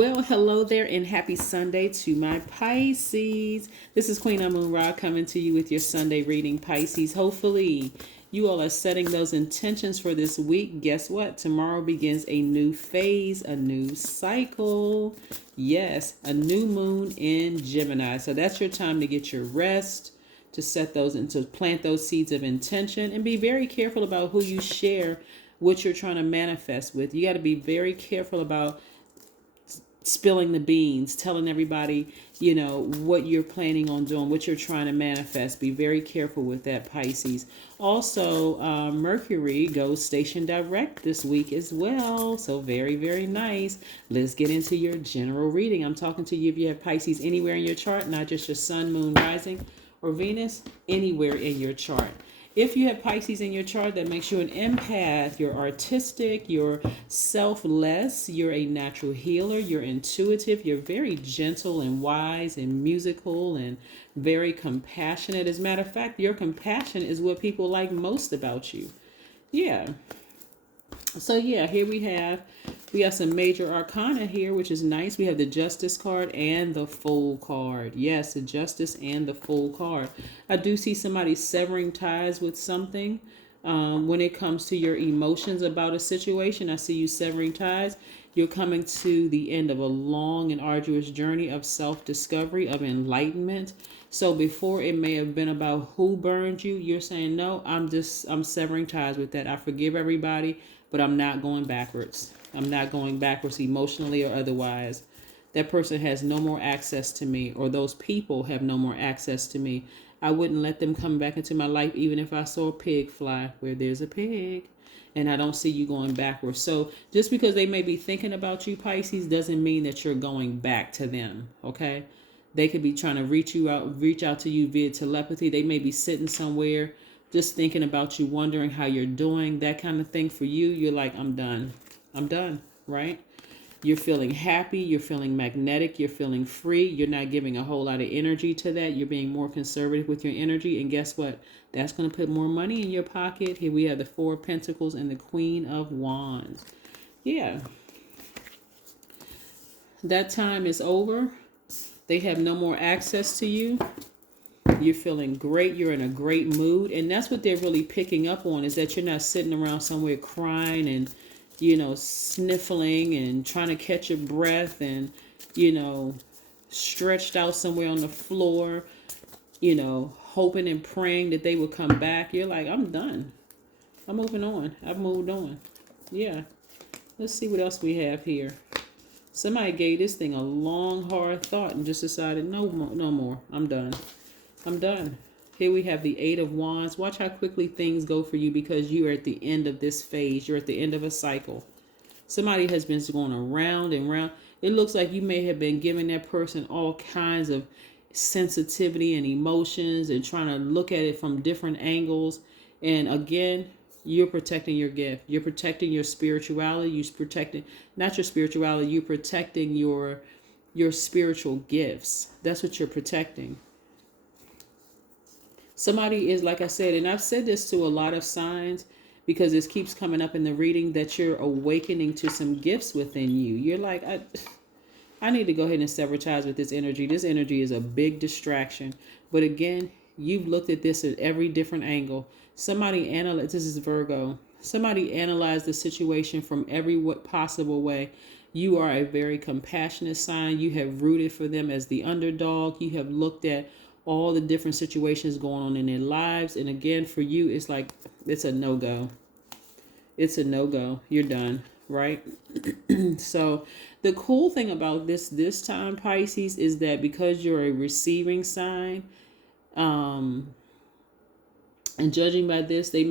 Well, hello there and happy Sunday to my Pisces. This is Queen Amun Ra coming to you with your Sunday reading, Pisces. Hopefully, you all are setting those intentions for this week. Guess what? Tomorrow begins a new phase, a new cycle. Yes, a new moon in Gemini. So that's your time to get your rest, to set those and to plant those seeds of intention, and be very careful about who you share what you're trying to manifest with. You got to be very careful about spilling the beans, telling everybody, what you're planning on doing, what you're trying to manifest. Be very careful with that, Pisces. Also, Mercury goes station direct this week as well. So very, very nice. Let's get into your general reading. I'm talking to you if you have Pisces anywhere in your chart, not just your sun, moon, rising, or Venus, anywhere in your chart. If you have Pisces in your chart, that makes you an empath. You're artistic, you're selfless, you're a natural healer, you're intuitive, you're very gentle and wise and musical and very compassionate. As a matter of fact, your compassion is what people like most about you. Yeah. So yeah, here we have some major arcana here, which is nice. We have the Justice card and the Fool card. Yes, the Justice and the Fool card. I do see somebody severing ties with something. When it comes to your emotions about a situation, I see you severing ties. You're coming to the end of a long and arduous journey of self-discovery, of enlightenment. So before it may have been about who burned you, you're saying, no, I'm severing ties with that. I forgive everybody, but I'm not going backwards. I'm not going backwards emotionally or otherwise. That person has no more access to me, or those people have no more access to me. I wouldn't let them come back into my life even if I saw a pig fly where there's a pig. And I don't see you going backwards. So just because they may be thinking about you, Pisces, doesn't mean that you're going back to them, okay? They could be trying to reach out to you via telepathy. They may be sitting somewhere just thinking about you, wondering how you're doing, that kind of thing. For you, you're like, I'm done. I'm done, right? You're feeling happy. You're feeling magnetic. You're feeling free. You're not giving a whole lot of energy to that. You're being more conservative with your energy. And guess what? That's going to put more money in your pocket. Here we have the Four of Pentacles and the Queen of Wands. Yeah. That time is over. They have no more access to you. You're feeling great. You're in a great mood. And that's what they're really picking up on, is that you're not sitting around somewhere crying and, sniffling and trying to catch your breath and, stretched out somewhere on the floor, hoping and praying that they will come back. You're like, I'm done. I'm moving on. I've moved on. Yeah. Let's see what else we have here. Somebody gave this thing a long, hard thought and just decided, no more. I'm done. I'm done. Here we have the Eight of Wands. Watch how quickly things go for you, because you are at the end of this phase. You're at the end of a cycle. Somebody has been going around and round. It looks like you may have been giving that person all kinds of sensitivity and emotions and trying to look at it from different angles. And again, you're protecting your gift. You're protecting your spirituality. You're protecting, not your spirituality, you're protecting your spiritual gifts. That's what you're protecting. Somebody is, like I said, and I've said this to a lot of signs because this keeps coming up in the reading, that you're awakening to some gifts within you. You're like, I need to go ahead and sever ties with this energy. This energy is a big distraction. But again, you've looked at this at every different angle. Somebody analyzed, this is Virgo. Somebody analyzed the situation from every possible way. You are a very compassionate sign. You have rooted for them as the underdog. You have looked at all the different situations going on in their lives. And again, for you, it's like, it's a no-go. It's a no-go. You're done, right? So the cool thing about this time, Pisces, is that because you're a receiving sign, and judging by this, they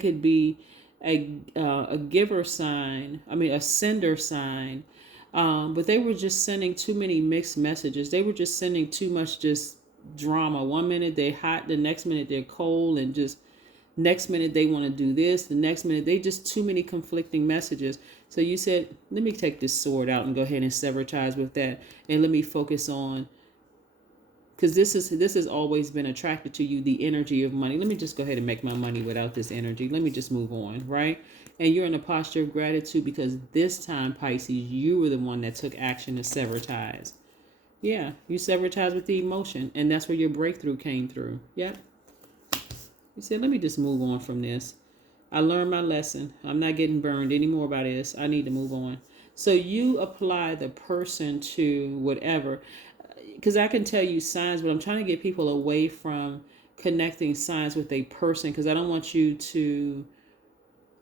could be a giver sign. I mean, a sender sign. But they were just sending too many mixed messages. They were just sending too much just drama. One minute they're hot, the next minute they're cold, and just next minute they want to do this, the next minute they just too many conflicting messages. So you said, let me take this sword out and go ahead and sever ties with that, and let me focus on, because this has always been attracted to you, the energy of money. Let me just go ahead and make my money without this energy. Let me just move on, right? And you're in a posture of gratitude because this time, Pisces, you were the one that took action to sever ties. Yeah, you severed ties with the emotion, and that's where your breakthrough came through. Yep. You said, let me just move on from this. I learned my lesson. I'm not getting burned anymore by this. I need to move on. So you apply the person to whatever. Because I can tell you signs, but I'm trying to get people away from connecting signs with a person because I don't want you to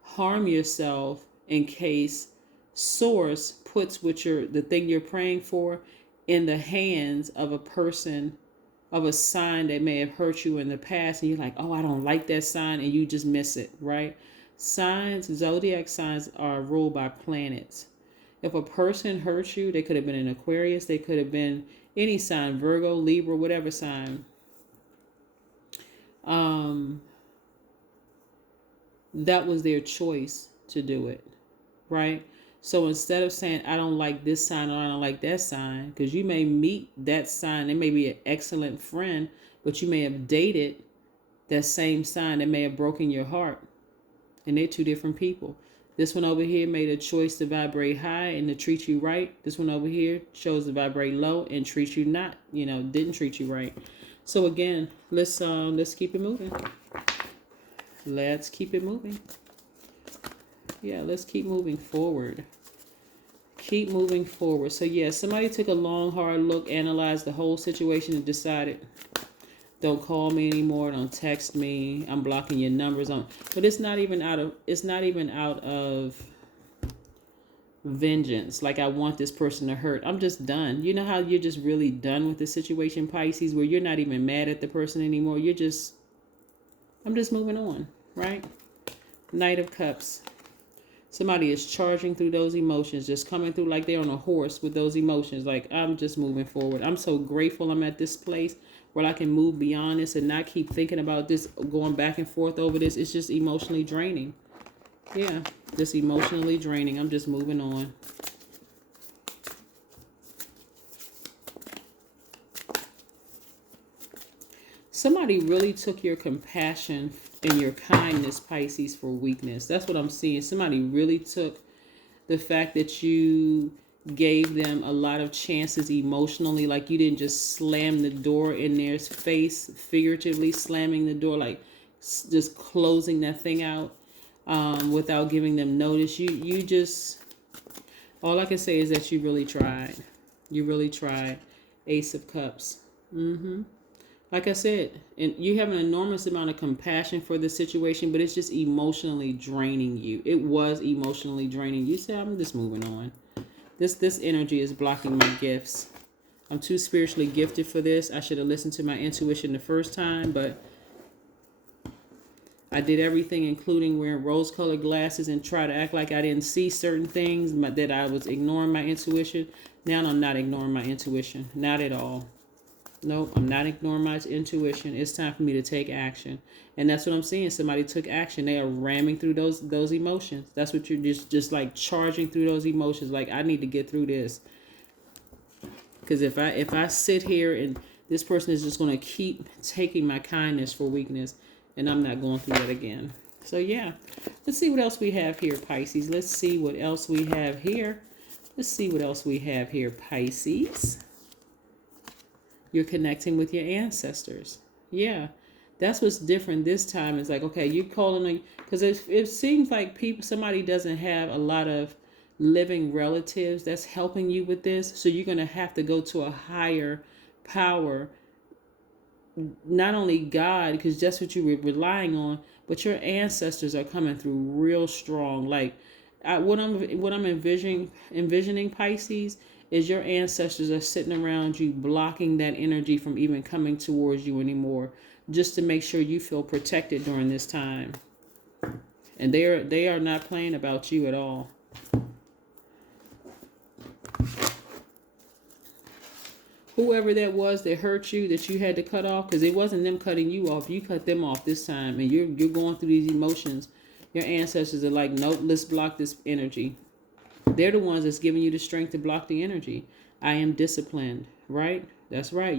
harm yourself in case source puts the thing you're praying for in the hands of a person, of a sign that may have hurt you in the past, and you're like, oh, I don't like that sign, and you just miss it, right? Signs, zodiac signs, are ruled by planets. If a person hurts you, they could have been an Aquarius, they could have been any sign, Virgo, Libra, whatever sign. That was their choice to do it, right? So instead of saying, I don't like this sign or I don't like that sign, because you may meet that sign, it may be an excellent friend, but you may have dated that same sign that may have broken your heart. And they're two different people. This one over here made a choice to vibrate high and to treat you right. This one over here chose to vibrate low and treat you not, didn't treat you right. So again, let's keep it moving. Let's keep it moving. Yeah, let's keep moving forward. Keep moving forward. So yeah, somebody took a long, hard look, analyzed the whole situation, and decided, don't call me anymore, don't text me, I'm blocking your numbers on. But it's not even out of vengeance. Like I want this person to hurt. I'm just done. You know how you're just really done with the situation, Pisces, where you're not even mad at the person anymore. I'm just moving on, right? Knight of Cups. Somebody is charging through those emotions, just coming through like they're on a horse with those emotions. Like, I'm just moving forward. I'm so grateful I'm at this place where I can move beyond this and not keep thinking about this, going back and forth over this. It's just emotionally draining. Yeah, just emotionally draining. I'm just moving on. Somebody really took your compassion and your kindness, Pisces, for weakness. That's what I'm seeing. Somebody really took the fact that you gave them a lot of chances emotionally. Like you didn't just slam the door in their face, figuratively slamming the door, like just closing that thing out without giving them notice. You just, all I can say is that you really tried. You really tried. Ace of Cups. Like I said, and you have an enormous amount of compassion for the situation, but it's just emotionally draining you. It was emotionally draining. You said, I'm just moving on. This energy is blocking my gifts. I'm too spiritually gifted for this. I should have listened to my intuition the first time, but I did everything, including wearing rose-colored glasses and try to act like I didn't see certain things, but that I was ignoring my intuition. Now I'm not ignoring my intuition. Not at all. Nope, I'm not ignoring my intuition. It's time for me to take action. And that's what I'm seeing. Somebody took action. They are ramming through those emotions. That's what you're just like charging through those emotions. Like, I need to get through this. Because if I sit here and this person is just going to keep taking my kindness for weakness, and I'm not going through that again. So yeah, let's see what else we have here, Pisces. Let's see what else we have here. Let's see what else we have here, Pisces. You're connecting with your ancestors. Yeah, that's what's different this time. It's like, okay, you're calling, because it seems like somebody doesn't have a lot of living relatives that's helping you with this. So you're going to have to go to a higher power, not only God, because that's what you were relying on, but your ancestors are coming through real strong. Like what I'm envisioning, Pisces, is your ancestors are sitting around you, blocking that energy from even coming towards you anymore, just to make sure you feel protected during this time. And they are not playing about you at all. Whoever that was that hurt you, that you had to cut off, because it wasn't them cutting you off, you cut them off this time, and you're going through these emotions. Your ancestors are like, nope, let's block this energy. They're the ones that's giving you the strength to block the energy. I am disciplined, right? That's right.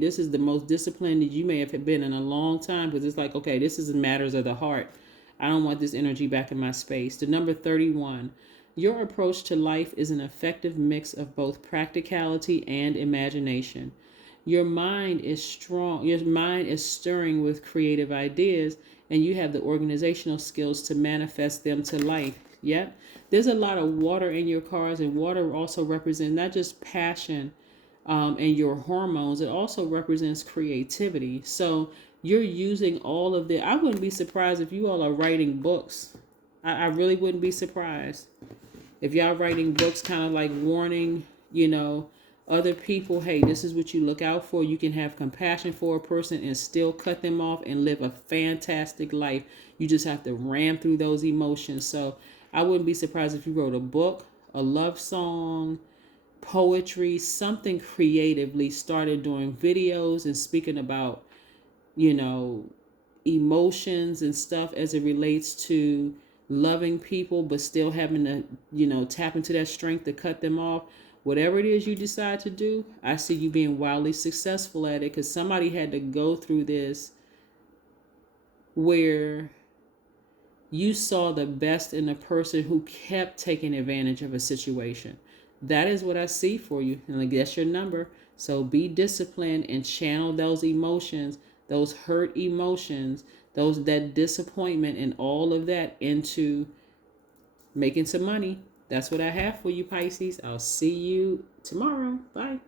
This is the most disciplined that you may have been in a long time, because it's like, okay, this is matters of the heart. I don't want this energy back in my space. The number 31. Your approach to life is an effective mix of both practicality and imagination. Your mind is strong, your mind is stirring with creative ideas, and you have the organizational skills to manifest them to life. Yep. There's a lot of water in your cards, and water also represents not just passion and your hormones, it also represents creativity. So you're using all of the. I wouldn't be surprised if you all are writing books. I really wouldn't be surprised if y'all writing books, kind of like warning, other people, hey, this is what you look out for. You can have compassion for a person and still cut them off and live a fantastic life. You just have to ram through those emotions. So I wouldn't be surprised if you wrote a book, a love song, poetry, something creatively, started doing videos and speaking about, emotions and stuff as it relates to loving people, but still having to, tap into that strength to cut them off. Whatever it is you decide to do, I see you being wildly successful at it, because somebody had to go through this where you saw the best in a person who kept taking advantage of a situation. That is what I see for you. And that's your number. So be disciplined and channel those emotions, those hurt emotions, that disappointment and all of that into making some money. That's what I have for you, Pisces. I'll see you tomorrow. Bye.